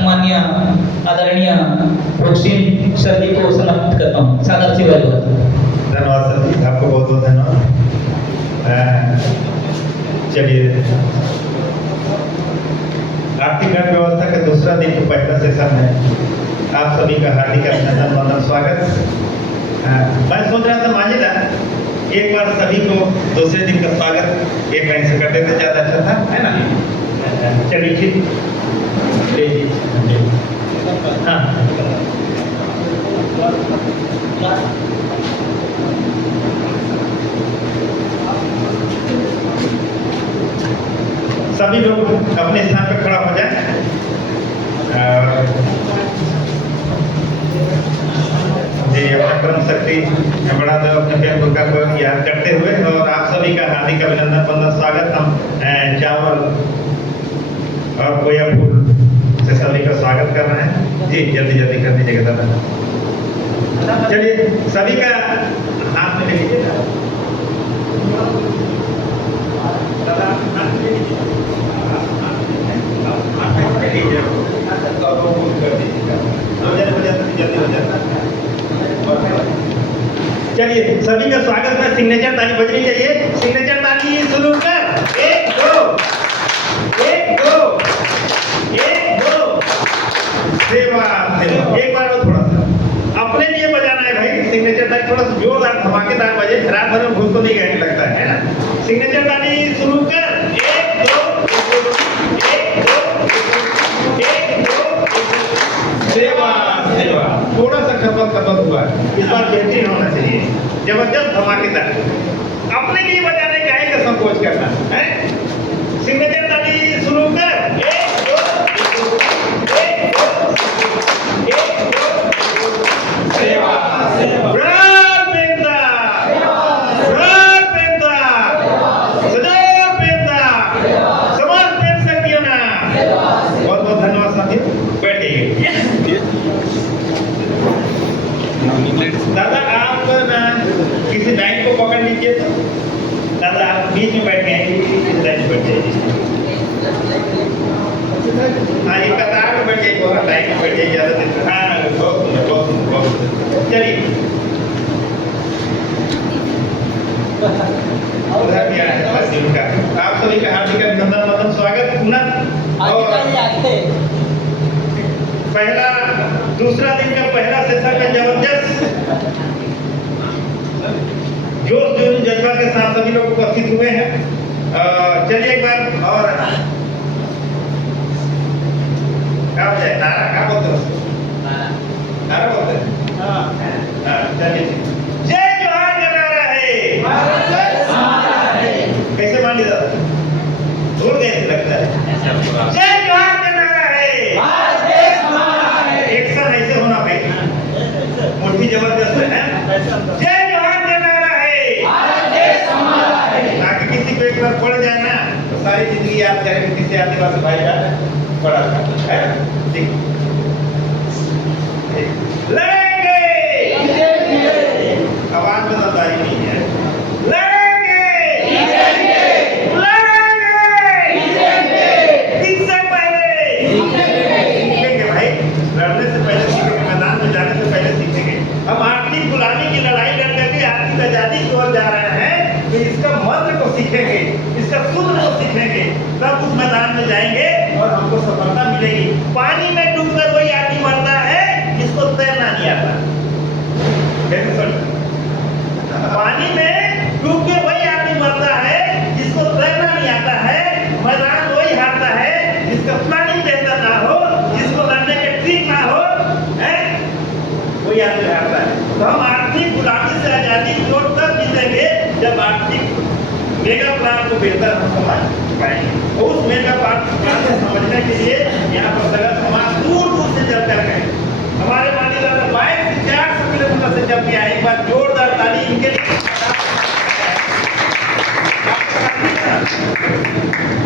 सन्मान्य आदरणीय भोगसिंह सर जी को समर्पित करता हूँ। सादर से धन्यवाद सर जी, आपको बहुत बहुत धन्यवाद। चलिए, आर्थिक गण व्यवस्था के दूसरा दिन का पहला सेशन है। आप सभी का हार्दिक अभिनंदन वंदन स्वागत। मैं सोच रहा था मांझिला एक बार सभी को दूसरे दिन का स्वागत एक लाइन से करते थे, ज़्यादा अच्छा था, है ना? चलिए ठीक, हाँ सभी लोग अपने स्थान पर खड़ा हो जाएं। जी, अपना परम शक्ति बड़ा देव अपने प्यार दुर्गा को याद करते हुए और आप सभी का हार्दिक अभिनंदन वंदन स्वागत। हम चावल और कोया फूल से सभी का स्वागत कर रहे हैं। जी, जल्दी जल्दी कर दीजिएगा दादा। चलिए, सभी का हाथ में ले लीजिए चलिए, सभी का स्वागत में सिग्नेचर ताली बजनी चाहिए। सिग्नेचर ताली शुरू कर। एक दो एक दो एक दो। सेवा सेवा। एक बार थोड़ा सा अपने लिए बजाना है भाई। सिग्नेचर ताली थोड़ा सा जोरदार धमाकेदार बजे। रात भर में घुस तो नहीं गए लगता है ना? सिग्नेचर ताली शुरू कर। एक दो एक दो एक दो। सेवा सेवा। थोड़ा सा खपत हुआ, इस बार बेहतरीन होना चाहिए। जबरदस्त धमाकेदार। अपने लिए बजाने का है कि संकोच करना है? सिग्नेचर ताली शुरू कर। एक दो एक दो एक दो। सेवा सेवा। ब्राल पेंटा ब्राल पेंटा सदा पेंटा समाज पेंट सकियो ना। बहुत बहुत धन्यवाद साथियों। बैठिए दादा, आप ना किसी लाइन को पकड़ लीजिए। तो दादा आप बीच में बैठ गए, इस लाइन में बैठ जाइए। हाँ, एक कतार में बैठ जाइए, बहुत लाइन में बैठ जाइए ज़्यादा देर। हाँ, बहुत सुंदर बहुत सुंदर बहुत सुंदर। चलिए, उधर भी आए का आप सभी का हार्दिक अभिनंदन वंदन स्वागत पुनः। और पहला दूसरा दिन का पहला सेशन में जबरदस्त जोश जुनून जज्बा के साथ सभी लोग उपस्थित हुए हैं। चलिए एक बार और क्या बजाए? नारा क्या बोलते हो? नारा बोलते हैं। हाँ, चलिए। जय जोहार का नारा है। कैसे मान लिया? भूल गए लगता है। जय जोहार का नारा है। एक्शन ऐसे होना भाई, मुट्ठी जबरदस्त है। जय जोहार का नारा है। ताकि किसी को एक बार पड़ जाए ना तो सारी जिंदगी याद करें कि किसी आदिवासी भाई का पड़ा था, है? ठीक, लड़ेंगे। आवाज में समझदारी नहीं है। लड़ेंगे लड़ेंगे इससे पहले सीखेंगे भाई। लड़ने से पहले सीखेंगे, मैदान में जाने से पहले सीखेंगे। हम आर्थिक गुलामी की लड़ाई लड़ करके आर्थिक आजादी की ओर जा रहे हैं, तो इसका मंत्र को सीखेंगे, इसका सूत्र को सीखेंगे, तब उस मैदान में जाएंगे और हमको सफलता मिलेगी। पानी में डूबकर वही आदमी मरता है जिसको तैरना नहीं आता। पानी में डूब के वही आदमी मरता है जिसको तैरना नहीं आता है। मैदान वही हारता है जिसका प्लानिंग बेहतर ना हो, जिसको लड़ने के ट्रिक ना हो, है? वही आदमी हारता है। तो हम आर्थिक गुलामी से आजादी की ओर तब जीतेंगे जब आर्थिक मेगा प्लान को बेहतर हम समझ पाएंगे। उस मेगा प्लान को समझने के लिए यहाँ पर सगल समाज दूर दूर से चल कर गए। हमारे माननीय 400 किलोमीटर से चल के आए। एक बार जोरदार ताली इनके लिए।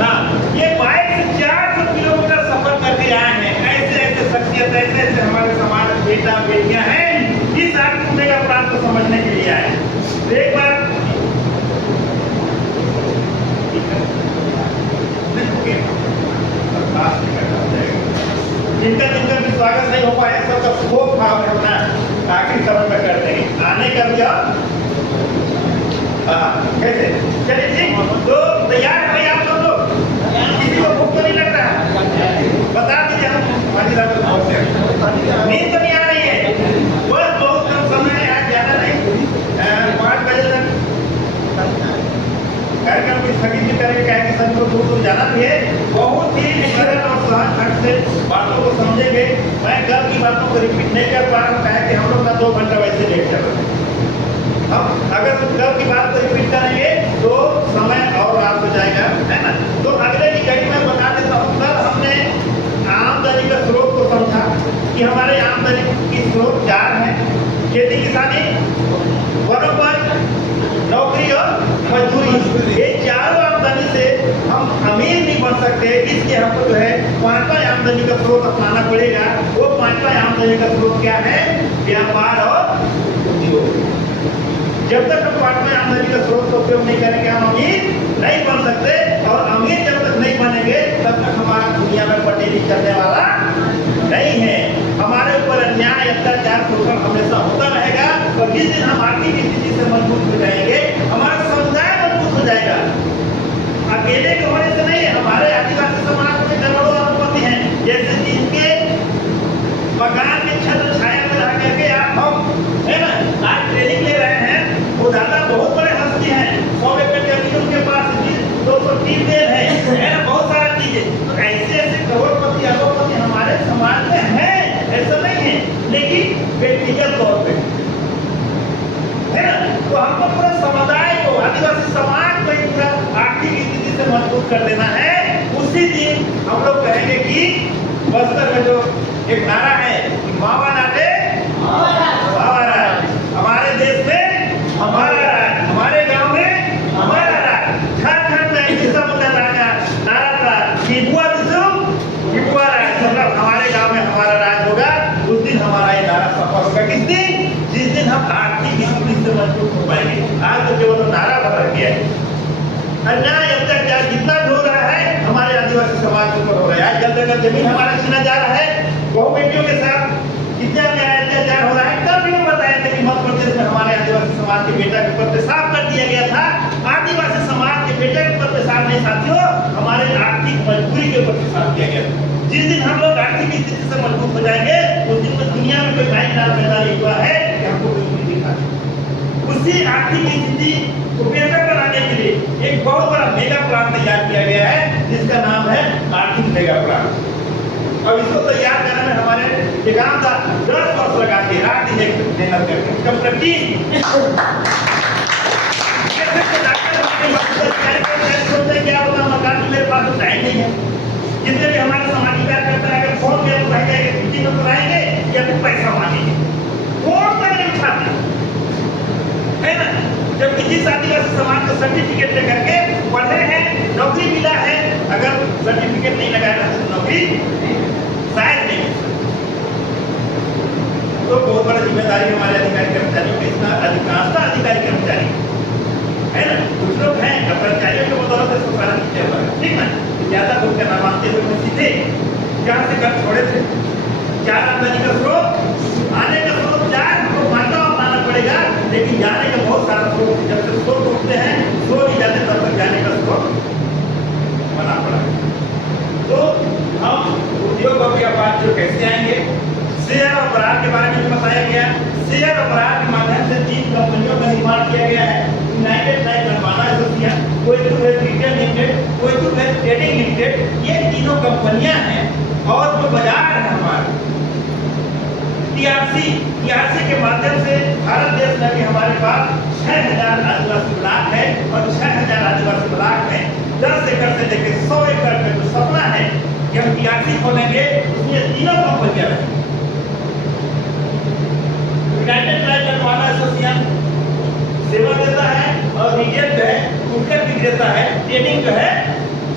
हाँ, ये बाइक से 400 किलोमीटर सफर करके आए हैं। ऐसे ऐसे शख्सियत, ऐसे ऐसे हमारे समाज में बेटा बेटियां हैं, इस आर्थिक मेगा प्लान को समझने के लिए आए। तो एक बार जिनका जिनका भी स्वागत नहीं हो पाया सबका खूब भाव में अपना आखिरी समय में कर देंगे। आने का भी आप कैसे चलिए ठीक तो तैयार है भाई आप सब लोग? किसी को भूख तो नहीं लग रहा? बता दीजिए हम नींद तो नहीं आ रही है? बस बहुत कम समय है, आज ज्यादा नहीं 5 बजे तक कार्यक्रम को स्थगित भी करेंगे। क्या कि सभी को दूर दूर जाना भी है। बहुत ही सरल और सहज ढंग से बातों को समझेंगे। मैं कल की बातों को रिपीट नहीं कर पा रहा हूँ कि हम लोग ना 2 घंटा वैसे लेट चल रहे हैं। हम अगर कल की बात को रिपीट करेंगे तो समय और रात हो जाएगा, है ना? तो अगले की कड़ी मैं बता देता हूँ। कल हमने आमदनी का स्रोत को समझा कि हमारे आमदनी की स्रोत 4 है। खेती किसानी, वनोपज, नौकरी और मजदूरी। ये चारों आमदनी से हम अमीर नहीं बन सकते, इसलिए हमको जो है 5वां आमदनी का स्रोत अपनाना पड़ेगा। वो 5वां आमदनी का स्रोत क्या है? व्यापार और उद्योग। जब तक हम 5वां आमदनी का स्रोत का उपयोग नहीं करेंगे हम अमीर नहीं बन सकते, और अमीर जब तक नहीं बनेंगे तब तक हमारा दुनिया में पटेली चलने वाला नहीं है। हमारे ऊपर अन्याय, अत्याचार, शोषण हमेशा होता रहेगा, और जिस दिन हम आर्थिक स्थिति से मजबूत हो जाएंगे हमारा समुदाय मजबूत हो जाएगा। अकेले के होने से नहीं है। हमारे आदिवासी समाज में करोड़ों अरबपति हैं, जैसे जिनके मकान के छत्र छाया में रह करके हम है ना आज ट्रेनिंग ले रहे हैं। वो दादा बहुत बड़े हस्ती हैं, 100 एकड़ जमीन उनके पास 203 देन है ना, बहुत सारा चीजें। तो ऐसे ऐसे करोड़पति अरबपति हमारे समाज में हैं, ऐसा नहीं है, लेकिन व्यक्तिगत तौर पे है ना। तो हमको पूरा समुदाय को, आदिवासी समाज को पूरा आर्थिक स्थिति से मजबूत कर देना है। उसी दिन हम लोग कहेंगे कि बस्तर में जो एक नारा है कि मावा नाटे मावा राज, हमारे देश में हमारा राज, हमारे गांव में हमारा राज। झारखंड में ऐसा मुद्दा नारा था कि बुआ दिसुम बुआ राज, मतलब हमारे गांव में हमारा राज होगा। उस दिन हमारा ये नारा सफल होगा। किस दिन? जिस दिन हम आर्थिक स्थिति से मजबूत हो पाएंगे। आज तो केवल नारा बदल गया है। अन्याय अत्याचार जितना भी हो रहा है हमारे आदिवासी समाज के ऊपर हो रहा है। आज जगह जमीन हमारा छीना जा रहा है, बहु बेटियों के साथ कितना अन्याय अत्याचार हो रहा है। कल भी मैं बताया था कि मध्य प्रदेश में हमारे आदिवासी समाज के बेटा के ऊपर पेशाब कर दिया गया था। आदिवासी समाज के बेटे के ऊपर पेशाब नहीं साथियों, हमारे आर्थिक मजबूरी के ऊपर पेशाब किया गया। जिस दिन हम लोग आर्थिक स्थिति से मजबूत हो जाएंगे उस दिन में दुनिया में कोई भाई लाल पैदा नहीं हुआ है कि हमको कोई नहीं दिखा। उसी आर्थिक स्थिति को बेहतर बनाने के लिए एक बहुत बड़ा मेगा प्लान तैयार किया गया है, जिसका नाम है आर्थिक मेगा प्लान। और इसको तैयार करने में हमारे काम था 10 वर्ष लगा के रात दिन मेहनत करके क्या होता मकान मेरे पास टाइम नहीं है। जितने भी हमारे समाज की बात करता है, अगर फोन किया तो भाई छुट्टी में बुलाएंगे या फिर पैसा मांगेंगे, फोन तक नहीं उठाते है ना। जब किसी आदिवासी समाज को सर्टिफिकेट लेकर के पढ़े हैं, नौकरी मिला है, अगर सर्टिफिकेट नहीं लगाया तो नौकरी शायद नहीं मिल सकती। तो बहुत बड़ा जिम्मेदारी हमारे अधिकारी कर्मचारियों की, इसका अधिकांशता अधिकारी कर्मचारी है ना। कुछ लोग हैं कर्मचारियों के बदौलत से सारा चीजें हो रहा है, ठीक ना। ज्यादा लोग क्या ना मानते हुए मैं सीधे जहाँ से कर छोड़े थे 4 आमदनी का स्रोत, आने का स्रोत 4 को 5वां अपनाना पड़ेगा, लेकिन जाने का बहुत सारा स्रोत। जब से स्रोत उठते हैं सो नहीं जाते तब तक जाने का स्रोत बना पड़ा। तो हम उद्योग और व्यापार जो कैसे आएंगे, शेयर और बरार के बारे में बताया गया। शेयर और बरार के माध्यम से 3 कंपनियों का निर्माण किया गया है। यूनाइटेड लाइफ गणमाना association, Koyatur wealth retail limited, Koyatur wealth trading limited, ये तीनों कंपनियां हैं। और जो बाजार है हमारा टीआरसी के माध्यम से भारत देश में भी हमारे पास 6000 आदिवासी ब्लॉक है, और 6000 आदिवासी ब्लॉक में 10 एकड़ से लेकर 100 एकड़ का जो सपना है कि हम टीआरसी खोलेंगे, उसमें तीनों कंपनियां हैं। यूनाइटेड लाइफ गणमाना एसोसिएशन सेवा देता है, और रिटेल जो है फुटकर विक्रेता है, ट्रेडिंग जो है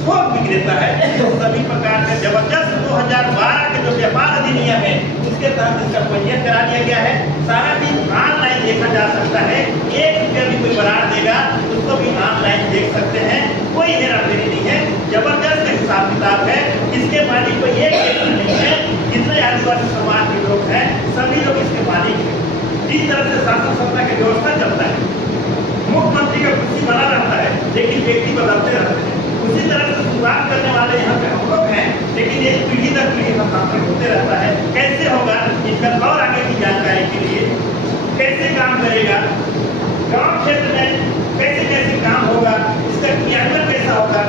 थोक विक्रेता है। तो सभी प्रकार के जबरदस्त 2012 के जो व्यापार अधिनियम है उसके तहत इसका पंजीयन करा दिया गया है। सारा चीज ऑनलाइन देखा जा सकता है। 1 रुपया भी कोई बरार देगा उसको भी ऑनलाइन देख सकते हैं, कोई हेरा फेरी नहीं है। जबरदस्त हिसाब किताब है। इसके मालिक को 1 नहीं है, हैं सभी लोग इसके मालिक हैं। जिस तरह से शासन सत्ता की व्यवस्था चलता है, मुख्यमंत्री का कुर्सी बना रहता है लेकिन व्यक्ति बदलते रहते हैं, उसी तरह से शुरुआत करने वाले यहाँ पे हम लोग हैं, लेकिन एक पीढ़ी दर पीढ़ी हस्तांतरण होते रहता है। कैसे होगा इसका और आगे की जानकारी के लिए कैसे काम करेगा, गांव क्षेत्र में कैसे कैसे काम होगा, इसका क्रियान्वयन कैसा होगा,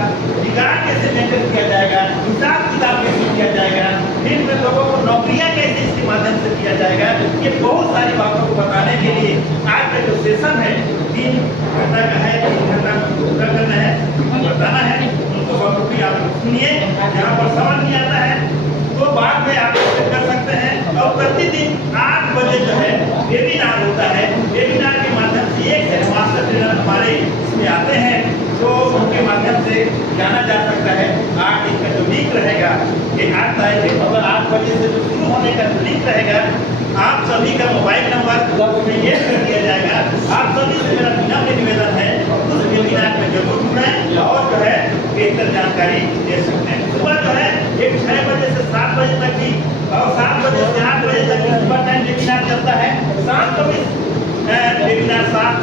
रिकॉर्ड कैसे मेंटेन किया जाएगा, हिसाब किताब कैसे किया जाएगा, फिर में लोगों को नौकरियां कैसे इसके माध्यम से किया जाएगा, ये बहुत सारी बातों को बताने के लिए आज का जो सेशन है 3 घंटा का है, 3 घंटा पूरा करना है, बताना है उनको बखूबी आप सुनिए। जहाँ पर समझ नहीं आता है तो बाद में आप कर सकते हैं। और प्रतिदिन 8 बजे जो है वेबिनार होता है, वेबिनार के माध्यम से एक से मास्टर ट्रेनर हमारे इसमें आते हैं, तो उनके माध्यम से जाना जा सकता है। 8 दिन का जो लिंक रहेगा ये 8 तारीख के मतलब 8 बजे से जो शुरू होने का जो लिंक रहेगा, आप सभी का मोबाइल नंबर उसमें ये कर दिया जाएगा। आप सभी से मेरा विनम्र निवेदन है उस वेबिनार में जरूर जुड़ें और जो है बेहतर जानकारी दे सकते हैं। सुबह जो है एक 6 बजे से 7 बजे तक की और 7 बजे से 8 बजे तक की सुबह टाइम वेबिनार चलता है। शाम को भी वेबिनार 7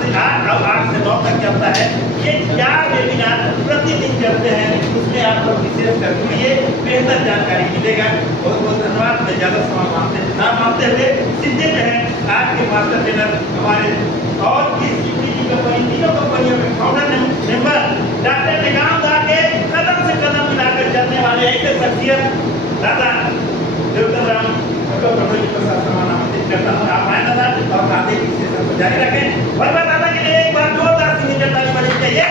से 8 और 8 से 9 तक चलता है। ये 4 वेबिनार प्रतिदिन चलते हैं, उसमें आप लोग विशेष कर जुड़िए, बेहतर जानकारी मिलेगा। बहुत बहुत धन्यवाद। मैं ज़्यादा समय ना मानते हुए सीधे जो है आज के मास्टर ट्रेनर हमारे और किसी कंपनी तीनों कंपनियों में फाउंडर मेंबर डॉक्टर टेकाम दा के कदम से कदम मिलाकर चलने वाले ऐसे शख्सियत दादा देवतर राम जी को सम्मान आमंत्रित करता हूँ। आप आए दादा और आगे की सेशन को जारी रखें। वर्मा दादा के लिए एक बार जोरदार सिग्नेचर ताली बजनी चाहिए।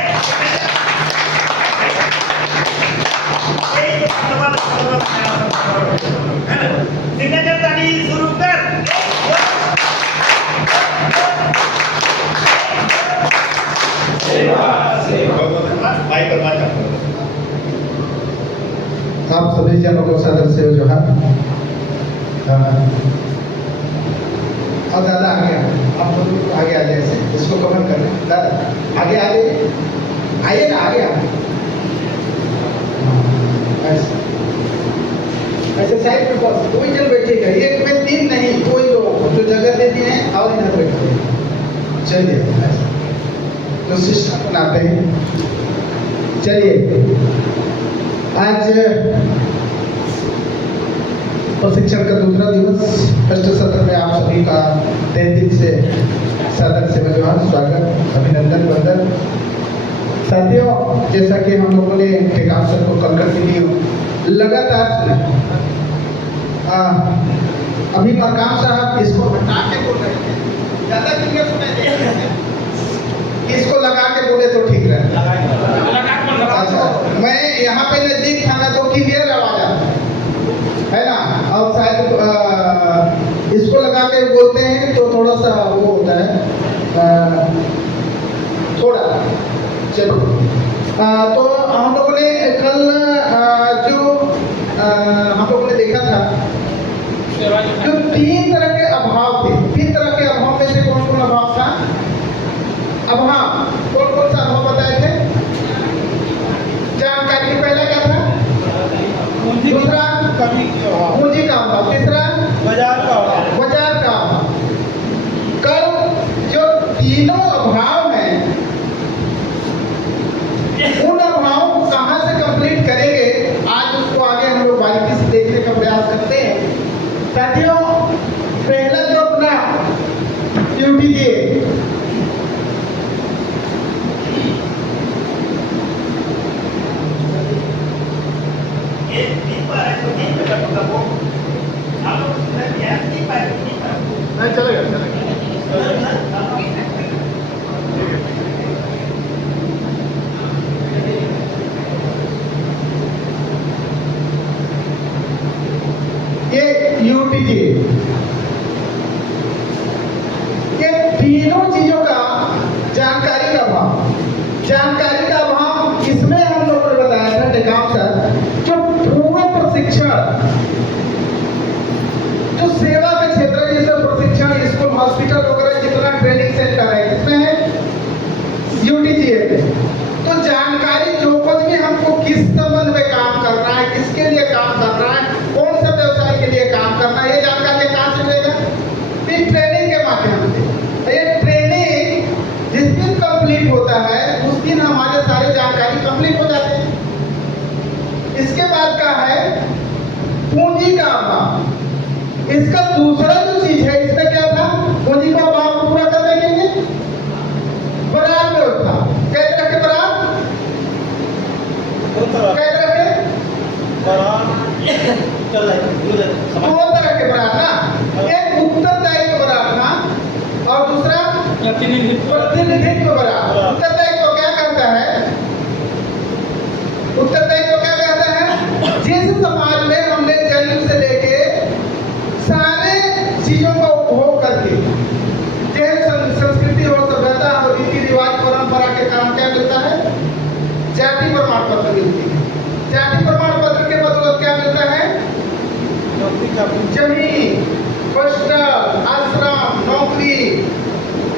सिग्नेचर ताली शुरू कर। आप सभी जनों को सदस्य जो है और दादा आगे आप लोग आगे आ जाए, इसको कवर कर लें। दादा आगे आ जाइए, आइए ना आगे ऐसे साइड में बस कोई जन बैठेगा, एक में 3 नहीं, कोई लोग जो जगह देते हैं और इधर बैठे। चलिए तो सिस्टम बनाते हैं। चलिए आज प्रशिक्षण का दूसरा दिवस, फर्स्ट सत्र में आप सभी का तहे दिल से सादर से स्वागत, अभिनंदन, वंदन। साथियों, जैसा कि हम लोगों ने टेकाम सर को कल कर दी लगातार सुना, अभी मकाम साहब इसको हटा के बोल रहे थे, ज़्यादा क्लियर सुनाई दे रहे हैं, इसको लगा के बोले तो ठीक रहे। अच्छा, मैं यहाँ पे नजदीक था ना तो क्लियर आवाज आता है ना, और शायद इसको लगा के बोलते हैं तो थोड़ा सा वो होता है थोड़ा। चलो तो हम लोगों ने कल जो हम लोगों ने देखा था जो 3 तरह के अभाव थे, 3 तरह के अभाव में से कौन कौन अभाव था? अभाव कौन कौन सा अभाव बताए थे? जानकारी। पहला क्या था? दूसरा पूंजी का अभाव, तीसरा बाजार का अभाव। कल जो तीनों अभाव हैं उन अभाव कहाँ से कंप्लीट करेंगे, आज उसको आगे हम लोग बारीकी से देखने का प्रयास करते हैं। साथियों, पहला जो अपना यूटीजे यूटीजे, ये तीनों चीजों का जानकारी का अभाव इसमें हम लोगों ने बताया था टेकाम सर, जो पूरा प्रशिक्षण जो सेवा के क्षेत्र में जैसे प्रशिक्षण स्कूल हॉस्पिटल वगैरह जितना ट्रेनिंग सेंटर है इसमें है यूटीजीए में, तो जानकारी जो कुछ भी हमको किस संबंध में काम करना है, किसके लिए काम करना है, कौन सा व्यवसाय के लिए काम करना है, ये जानकारी रहा। इसका दूसरा जो चीज है, इसमें क्या था, पूंजी का अभाव को पूरा करने के लिए बरात व्यवस्था। कै तरह के बरात, कै तरह के, दो तरह के बरात ना, एक उत्तरदायित्व बरात ना, और दूसरा प्रतिनिधित्व बरात। उत्तरदायित्व क्या कहता है, उत्तरदायित्व क्या कहता है, जिस समाज में हमने जन्म से लेके सारे चीजों का उपभोग करके, जैसे संस्कृति और सभ्यता और रीति रिवाज परंपरा के कारण क्या मिलता है, जाति प्रमाण पत्र मिलती है। जाति प्रमाण पत्र के बदौलत क्या मिलता है, जमीन, हॉस्टल, आश्रम, नौकरी।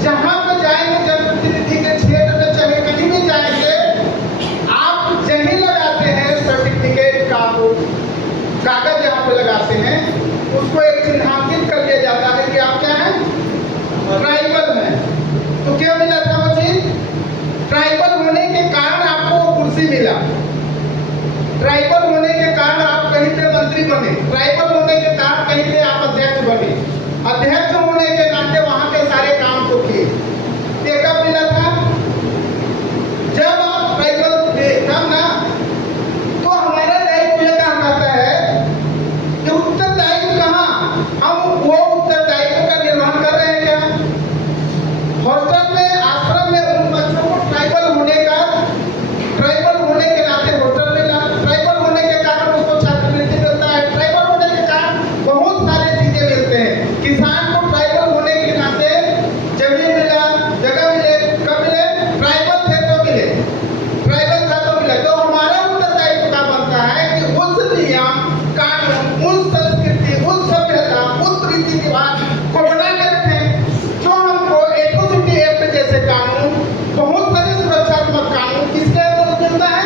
जहां पर जाएंगे जनप्रतिनिधि के क्षेत्र में, चाहे कहीं भी जाएंगे, आप जहीं लगाते हैं सर्टिफिकेट का कागज, जहां पे लगाते हैं उसको एक चिन्हांकित कर दिया जाता है कि आप क्या हैं, ट्राइबल हैं। तो क्या मिला था वो चीज, ट्राइबल होने के कारण आपको वो कुर्सी मिला, ट्राइबल होने के कारण आप कहीं पे मंत्री बने, ट्राइबल होने के कारण कहीं पे आप अध्यक्ष बने, अध्यक्ष होने के नाते वहां के सारे काम को किए। ये कब मिला था, जब आप ट्राइबल थे तब ना। तो हमारा दायित्व ये काम करता है कि उत्तरदायित्व कहाँ, हम वो उत्तरदायित्व का निर्वहन कर रहे हैं क्या। हॉस्टल में, आश्रम में उन बच्चों को ट्राइबल होने के नाते हॉस्टल मिला, ट्राइबल होने के कारण उसको छात्रवृत्ति मिलता है, ट्राइबल होने के कारण बहुत सारे चीजें मिलते हैं। किसान को ट्राइबल होने के नाते जमीन मिला, जगह मिले, कब मिले, ट्राइबल थे तो मिले, ट्राइबल था तो मिले। तो हमारा उत्तरदायित्व का बनता है कि उस नियम कानून, उस संस्कृति, उस सभ्यता, उस रीति रिवाज को बना के रखें जो हमको एट्रोसिटी एक्ट जैसे कानून, बहुत सारे सुरक्षात्मक कानून किसके अंदर मिलता है,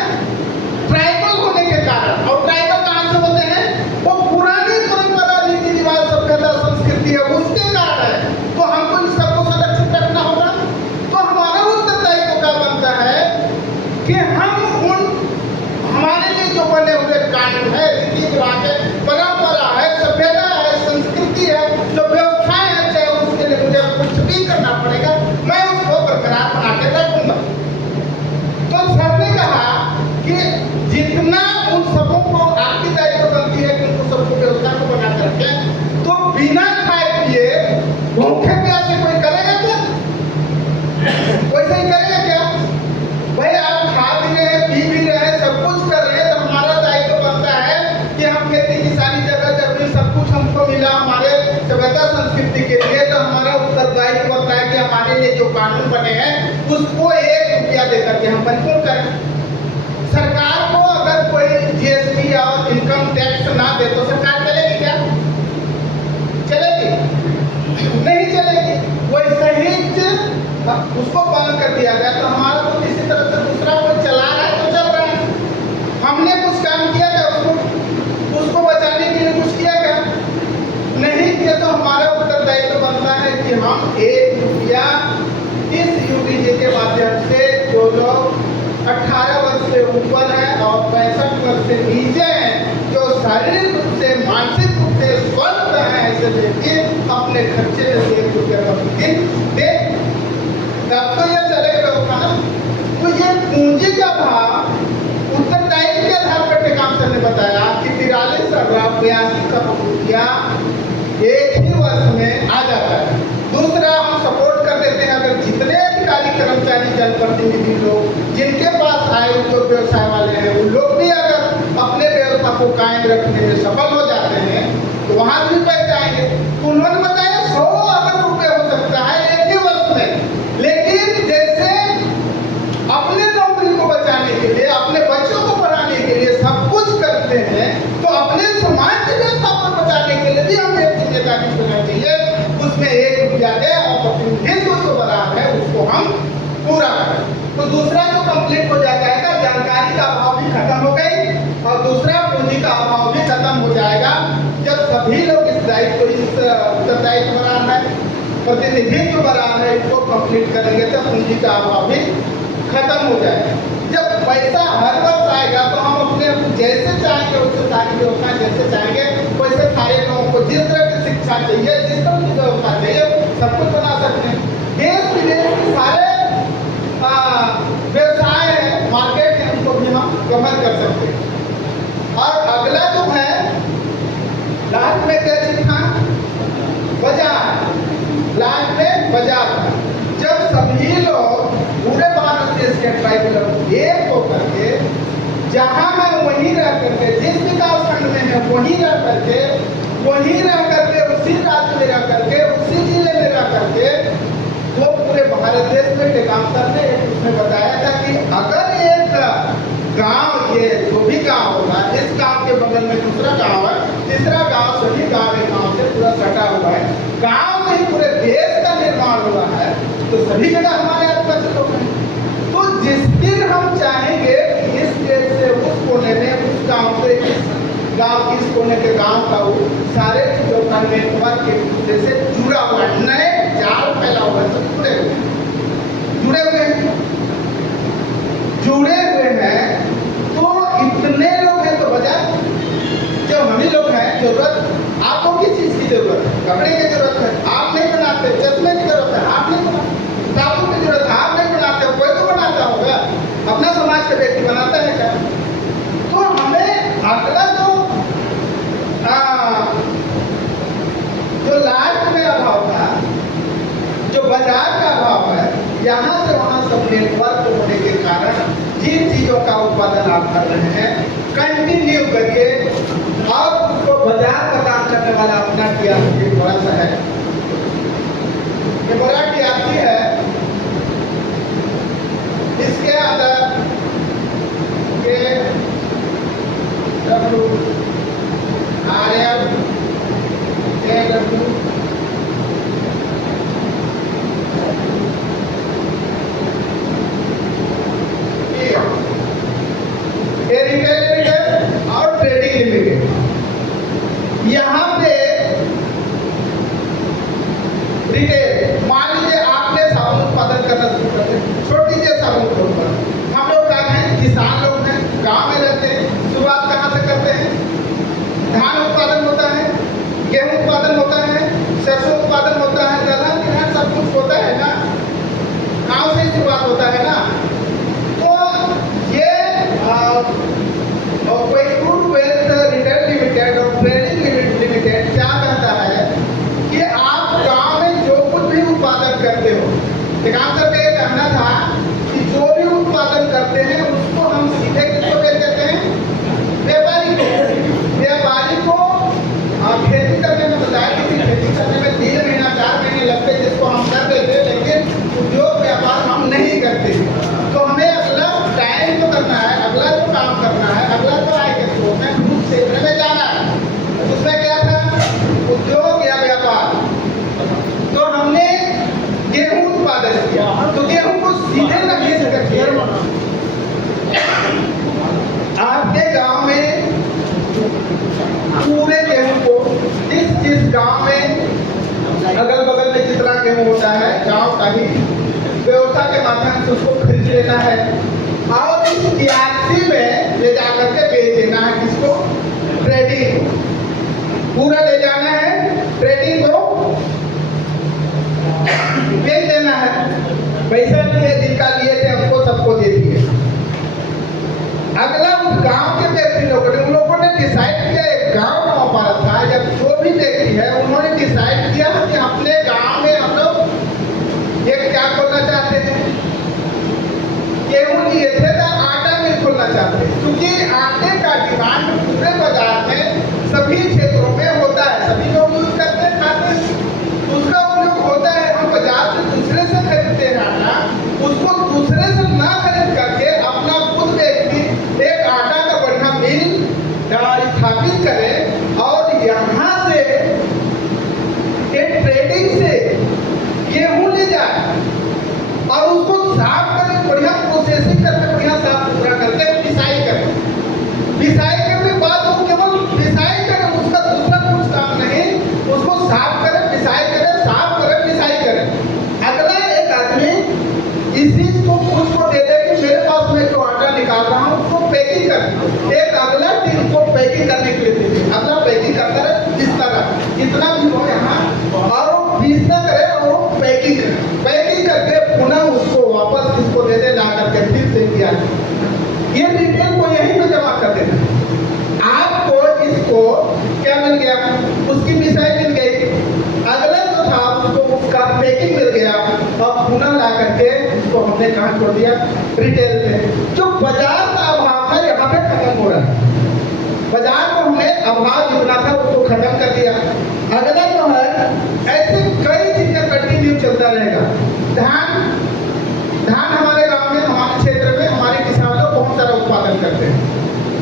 ट्राइबल होने के कारण। और ट्राइबल कहां से होते हैं, वो पुरानी परंपरा, रीति रिवाज, सभ्यता, संस्कृति है, उसके कारण है। तो हमको इन सबको संरक्षित रखना होगा। तो हमारा उत्तरदायित्व क्या बनता है कि हम उन हमारे लिए जो बने हुए कानून है, रीति रिवाज है, परंपरा है, सभ्यता है, संस्कृति है, जो व्यवस्थाएं है, चाहे उसके लिए मुझे कुछ भी करना पड़ेगा, मैं उसको बरकरार बना के रखूंगा। तो सर ने कहा कि जितना उन सबों को आपकी दायित्व बनती है कि उनको सबको व्यवस्था को बना कर रखें, तो बिना खाए पिए भूखे प्यासे कोई करेगा क्या, कोई सही करेगा क्या। भाई आप खा भी रहे हैं, पी भी रहे हैं, सब कुछ कर रहे हैं, तो हमारा दायित्व बनता है कि हम खेती की सारी जगह जमीन सब कुछ हमको मिला हमारे सभ्यता संस्कृति के लिए। तो हमारा उत्तरदायित्व बनता है कि हमारे लिए जो कानून बने हैं उसको 1 रुपया देकर के हम परिपूर्ण करें। सरकार को अगर कोई जीएसटी और इनकम टैक्स ना दे तो सरकार चलेगी क्या, चलेगी नहीं चलेगी। वैसे ही उसको बंद कर दिया जाए तो हमारा तो किसी तरह से दूसरा कोई चला रहा है तो चल रहा है। हमने कुछ काम किया क्या, उसको बचाने के लिए कुछ किया क्या, नहीं किया। तो हमारा उत्तरदायित्व बनता है कि हम 1 रुपया इस यूपीजे के माध्यम से जो लोग 18 वर्ष से ऊपर है और 65 वर्ष से नीचे हैं, जो शारीरिक रूप से, मानसिक रूप से स्वस्थ हैं, ऐसे व्यक्ति अपने खर्चे में 1 रुपया प्रतिदिन दे, तब तो ये चलेगा व्यवस्था ना। तो ये पूंजी का भाव उत्तरदायित्व के आधार पर टेकाम सर ने बताया कि 43,82 करोड़ रुपया एक ही वर्ष में आ जाता है। दूसरा, हम सपोर्ट कर देते हैं, अगर जितने अधिकारी, कर्मचारी, जनप्रतिनिधि लोग जिनके पास आय उद्योग व्यवसाय वाले हैं, उन लोग भी अगर अपने व्यवस्था को कायम रखने में सफल हो जाते हैं तो वहां भी पैसे आएंगे। तो उन्होंने बताया 100 अरब रुपये हो सकता है एक ही वर्ष में। लेकिन जैसे अपने नौकरी को बचाने के लिए, अपने बच्चों को पढ़ाने के लिए सब कुछ करते हैं, तो अपने समाज की व्यवस्था को बचाने के लिए भी हमें एक जिम्मेदारी होना चाहिए। उसमें 1 रुपया दे और प्रतिनिधित्व जो बना है उसको हम पूरा करें। तो दूसरा जो कंप्लीट हो जाता है ना, जानकारी का अभाव भी खत्म हो गई और दूसरा पूंजी का अभाव भी खत्म हो जाएगा जब सभी लोग इस दायित्व, इस उत्तरदायित्व बना है, प्रतिनिधित्व बना है, इसको कंप्लीट करेंगे तो पूंजी का अभाव भी खत्म हो जाएगा। जब पैसा हर वर्ष आएगा तो हम अपने जैसे चाहेंगे उससे सारी व्यवस्थाएं जैसे चाहेंगे वैसे सारे चाहिए, सिस्टम की व्यवस्था चाहिए, सब कुछ बना सकते हैं। देश विदेश के सारे व्यवसाय है, मार्केट है, उनको भी हम कवर कर सकते हैं। और अगला जो है लास्ट में क्या चीज था? बाजार। लास्ट में बाजार था। जब सभी लोग पूरे भारत देश के ट्राइबल एक होकर के, जहां मैं वहीं रह करके, जिस विकास खंड में है वहीं रह करके, वहीं रह करके, उसी राज्य में रह करके, उसी जिले में रह करके, वो पूरे भारत देश में के काम करने, उसमें बताया था कि अगर एक गांव, ये जो भी गांव होगा, इस गांव के बगल में दूसरा गांव है, तीसरा गांव, सभी गांव एक गांव से पूरा सटा हुआ है, गांव में ही पूरे देश का निर्माण हुआ है, तो सभी जगह हमारे आदिवासी लोग हैं। तो जिस दिन हम चाहेंगे इस देश से उस कोने में, उस गांव से इस गांव की इस कोने के गांव का वो सारे चीजों का नेटवर्क एक दूसरे से जुड़ा हुआ है, नए जाल फैला हुआ है, सब जुड़े हुए हैं, जुड़े हुए हैं। तो इतने लोग हैं तो बाजार, जब हम ही लोग हैं, जरूरत आपको किस चीज की जरूरत है? कपड़े की जरूरत है, आप नहीं बनाते। चश्मे की जरूरत है, आप नहीं बनाते। साबुन की जरूरत है, आप नहीं बनाते हो, कोई तो बनाता होगा। अपना समाज का व्यक्ति बनाता है क्या? तो हमें अगला जो लास्ट में अभाव था, जो बाजार का अभाव है, यहाँ से वहाँ सब नेटवर्क होने के कारण जिन चीजों का उत्पादन आप कर रहे हैं, कंटिन्यू करिए। और उसको बाजार प्रदान करने वाला अपना टीआरपी थोड़ा सा है, ये बड़ा टीआरपी है। इसके अंदर के W R F A W retail limited और ट्रेडिंग लिमिटेड, यहाँ पे रिटेल, मान लीजिए आपने साबुन उत्पादन करना शुरू कर दिया, छोड़ दीजिए साबुन को उत्पादन। हम लोग क्या हैं? किसान लोग हैं, गांव में रहते हैं। शुरुआत कहाँ से करते हैं? धान उत्पादन होता है, गेहूं उत्पादन होता है, सरसों उत्पादन होता है, दलहन तिलहन सब कुछ होता है ना, गांव से शुरुआत होता है ना। तो ये कोई फ्रूट वेल्थ रिटेल लिमिटेड और ट्रेडिंग लिमिटेड क्या कहता है कि आप गांव में जो कुछ भी उत्पादन करते हो, एक आंसर का ये कहना था कि जो भी उत्पादन करते हैं उसको हम सीधे किसको बेच देते हैं? व्यापारी को। व्यापारी को खेती करने में बताया कि खेती करने में 3 महीना 4 महीने लगते, जिसको हम कर देते, लेकिन उद्योग व्यापार हम नहीं करते। तो हमें अगला टाइम जो करना है, अगला जो काम करना है, अगला जो आय के स्रोत है, उस क्षेत्र में जाना है। उसमें क्या था? उद्योग या व्यापार। तो हमने गेहूं उत्पादन किया, तो गेहूं को सीधे न बेच करके आपके गांव में पूरे गेहूं को, जिस गांव में अगल बगल में जितना गेहूं होता है, गांव का ही व्यवस्था के माध्यम से उसको खरीद लेना है और इस टीआरपी में ले जाकर के बेच देना है। किसको? ट्रेडिंग पूरा ले जाना है, ट्रेडिंग को बेच देना है। पैसा लिए, जिनका लिए थे हमको सबको दे दिए। अगला उस गांव के व्यक्ति लोगों ने, उन लोगों ने डिसाइड किया, एक गांव का व्यापार था, जब जो भी व्यक्ति है उन्होंने डिसाइड किया कि अपने गांव में हम लोग एक क्या खोलना चाहते हैं? गेहूं लिए थे तो आटा मिल खोलना चाहते हैं, क्योंकि आटे का डिमांड पूरे बाजार में सभी क्षेत्रों में होता है, सभी लोग यूज करते हैं, खाते हैं। उसका उपयोग होता है, हम बाजार से दूसरे से खरीदते हैं आटा, उसको दूसरे से ना खरीद करके अपना खुद व्यक्ति एक आटा का बढ़िया मिल स्थापित करे और यहाँ से एक ट्रेडिंग से गेहूं ले जाए और उसको साफ करके बढ़िया प्रोसेसिंग करके बढ़िया साफ सुथरा करके पिसाई करें। पिसाई करने के बाद वो केवल पिसाई करें, उसका दूसरा कुछ काम नहीं, उसको साफ करें, पिसाई करें, साफ करें, पिसाई करें। अगला एक आदमी इस चीज को उसको दे दे कि मेरे पास मैं जो आटा निकाल रहा हूँ उसको पैकिंग कर, एक अगला टीम को पैकिंग करने के लिए दे दे। अगला पैकिंग करता रहे, जिस तरह जितना भी हो यहाँ पीसना करे और वो पैकिंग करे, पैकिंग करके पुनः उसको वापस किसको दे दे, ला करके फिर से किया। ये डिटेल को यहीं पे जमा कर देना। आपको इसको क्या मिल गया, उसकी मिसाइल मिल गई, अगला जो था उसको उसका पैकिंग मिल गया, अब पुनः ला करके उसको हमने कहाँ छोड़ दिया, रिटेल में। जो बाजार का अभाव था यहाँ पे खत्म हो रहा है, बाजार को हमने अभाव जितना था उसको खत्म कर दिया। अगला जो है, ऐसे कई चीजें कंटिन्यू चलता रहेगा। धान हमारे गांव में, हमारे क्षेत्र में हमारे किसान लोग बहुत सारा उत्पादन करते हैं।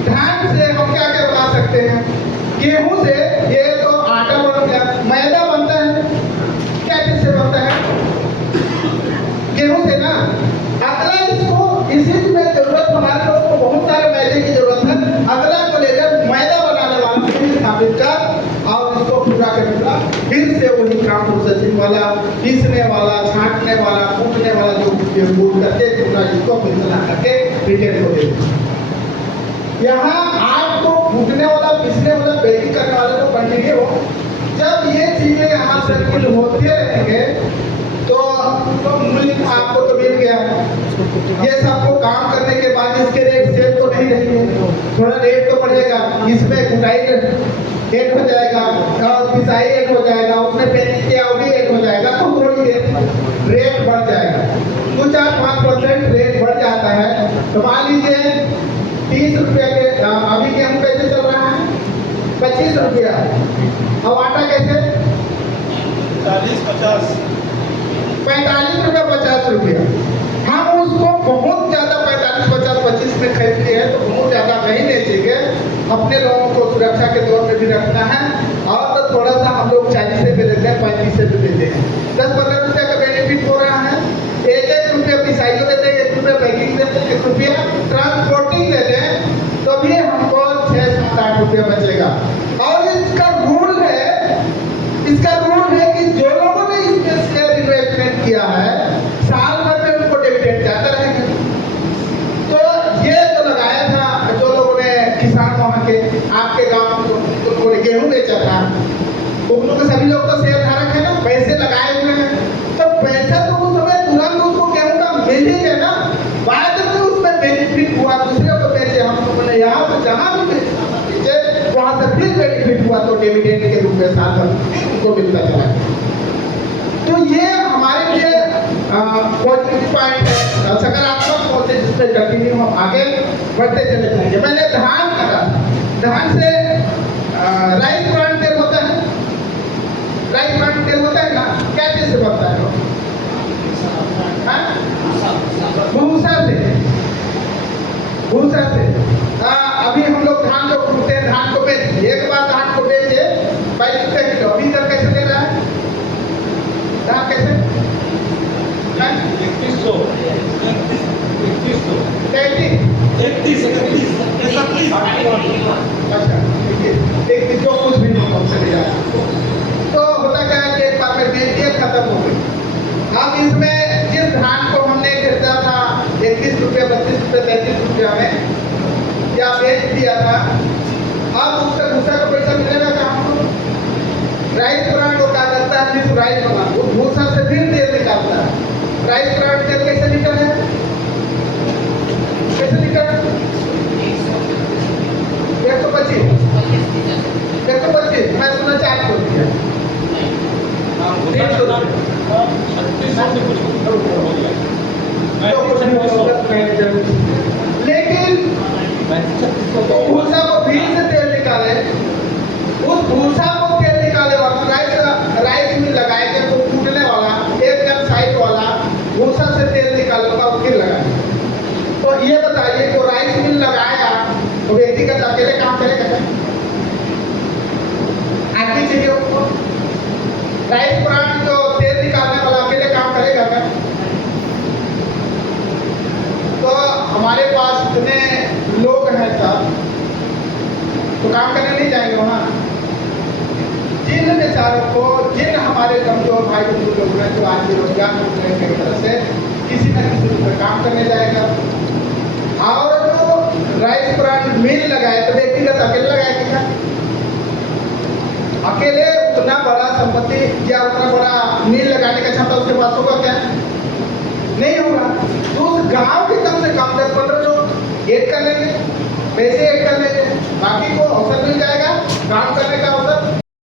धान से हम क्या क्या बना सकते हैं, गेहूं से ये तो आटा बन गया, मैदा बनता है, क्या चीज से बनता है, गेहूं से ना। अगला इसको इसी में जरूरत, हमारे लोगों को बहुत सारे मैदे की जरूरत है, अगला को लेकर मैदा बनाने वाला फिर स्थापित कर और इसको पूरा करना, फिर से वही काम प्रोसेसिंग वाला, पीसने वाला, छांटने वाला, कूटने वाला जो कूट करके पूरा इसको फिर बना करके रिटेल को दे। यहाँ आपको कूटने वाला, पीसने वाला, बेकिंग करने वाले को कंटिन्यू हो। जब ये चीजें यहाँ सर्किल होते रहेंगे तो मूल्य आपको तो मिल गया। ये सबको काम करने के बाद इसके रेट सेल तो नहीं रहेंगे, थोड़ा रेट तो बढ़ेगा, इसमें कुटाई रेट हो जाएगा और पिसाई रेट हो जाएगा, उसमें पेनिंग किया वो भी रेट हो जाएगा, तो थोड़ी रेट बढ़ जाएगा, 2-4-5% रेट बढ़ जाता है। तो मान लीजिए 30 रुपये के अभी गेहूँ कैसे चल रहा है, 25 रुपया, अब आटा कैसे 40-50, 45 रुपया, 50 रुपया। हम उसको बहुत ज्यादा 45, 50, 25 में खरीद लिए हैं तो बहुत ज्यादा नहीं बेचेंगे, अपने लोगों को सुरक्षा के तौर पे भी रखना है। और तो थोड़ा सा हम लोग 40 से भी लेते हैं, 35 से भी देते हैं, 10-15 रुपये का बेनिफिट हो रहा है। 1-1 रुपया पिसाइयो देते हैं, 1 रुपया पैकिंग देते हैं, 1 रुपया ट्रांसपोर्टिंग देते हैं, तो भी हमको 6-7-8 रुपया बचेगा। और इसका रूल है कि जो लोगों ने इसमें शेयर इन्वेस्टमेंट किया है, साल भर में उनको डिविडेंड जाता रहेगा। तो ये जो लगाया था, जो लोगों ने किसान वहाँ के आपके गांव में जो लोगों ने गेहूं बेचा था, उन लोग सभी लोग तो शेयर धारक है ना, पैसे लगाए हुए हैं, तो पैसा तो उस समय तुरंत उसको गेहूं का मिल ही है ना, बाद में उसमें बेनिफिट हुआ, दूसरे को बेचे, हम लोगों ने यहाँ पर जहाँ भी बेचे वहाँ से फिर बेनिफिट हुआ, तो डिविडेंड के रूप में साथ उनको मिलता चला। तो ये हमारे लिए पॉजिटिव पॉइंट है, सकारात्मक पॉइंट है, जिससे कंटिन्यू हम आगे बढ़ते चले जाएंगे। मैंने धान करा, धान से राइस ब्रांड तेल होता है, राइस ब्रांड तेल होता है ना, क्या चीज से बनता है, भूसा से। अभी हम लोग धान जो कूटते हैं, धान को बेच, एक बार धान को बेचे 22 रुपये किलो, अभी तक कैसे दे रहा है धान, कैसे 3100, अच्छा, एक जो कुछ भी नहीं चले जाए। तो होता क्या है कि एक बार में बेच दिया, खत्म हो गई। अब इसमें जिस धान को हमने खरीदा था 31 रुपये, 32 रुपये, 33 रुपया में या बेच दिया था, अब उससे भूसा का पैसा मिलेगा क्या हमको? राइस ब्रांड को क्या करता है, जिस राइस बना उस भूसा से फिर तेल निकालता है। राइस ब्रांड तेल कैसे लीटर है, कैसे लीटर? 125, मैं सुना 400 रुपया, 300 लेकिन भूसा को फिर से तेल निकाले, उस भूसा को तेल निकाले वाला राइस में लगाएंगे तो कूटने वाला, एक गन साइड वाला भूसा से तेल निकालने का फिर लगाए। तो ये बताइए, जो राइस मिल लगाया वो व्यक्तिगत अकेले काम करेगा, आगे चाहिए उसको? राइस ब्रांड जो तेल निकालने वाला अकेले काम करेगा क्या? तो हमारे पास इतने लोग हैं साहब, तो काम करने नहीं जाएंगे वहाँ। जिन बेचारों को, जिन हमारे कमजोर भाई बंधु लोग हैं जो आज बेरोजगार हो रहे हैं, कई तरह से किसी न किसी रूप में काम करने जाएगा। और जो राइस ब्रांड मिल लगाए तो व्यक्तिगत अकेले लगाएगा क्या? अकेले उतना बड़ा संपत्ति या उतना बड़ा मिल लगाने का क्षमता उसके पास होगा क्या? नहीं होगा। तो उस गांव के कम से कम 10-15 लोग ऐड कर लेंगे, पैसे ऐड कर लेंगे, बाकी को अवसर मिल जाएगा काम करने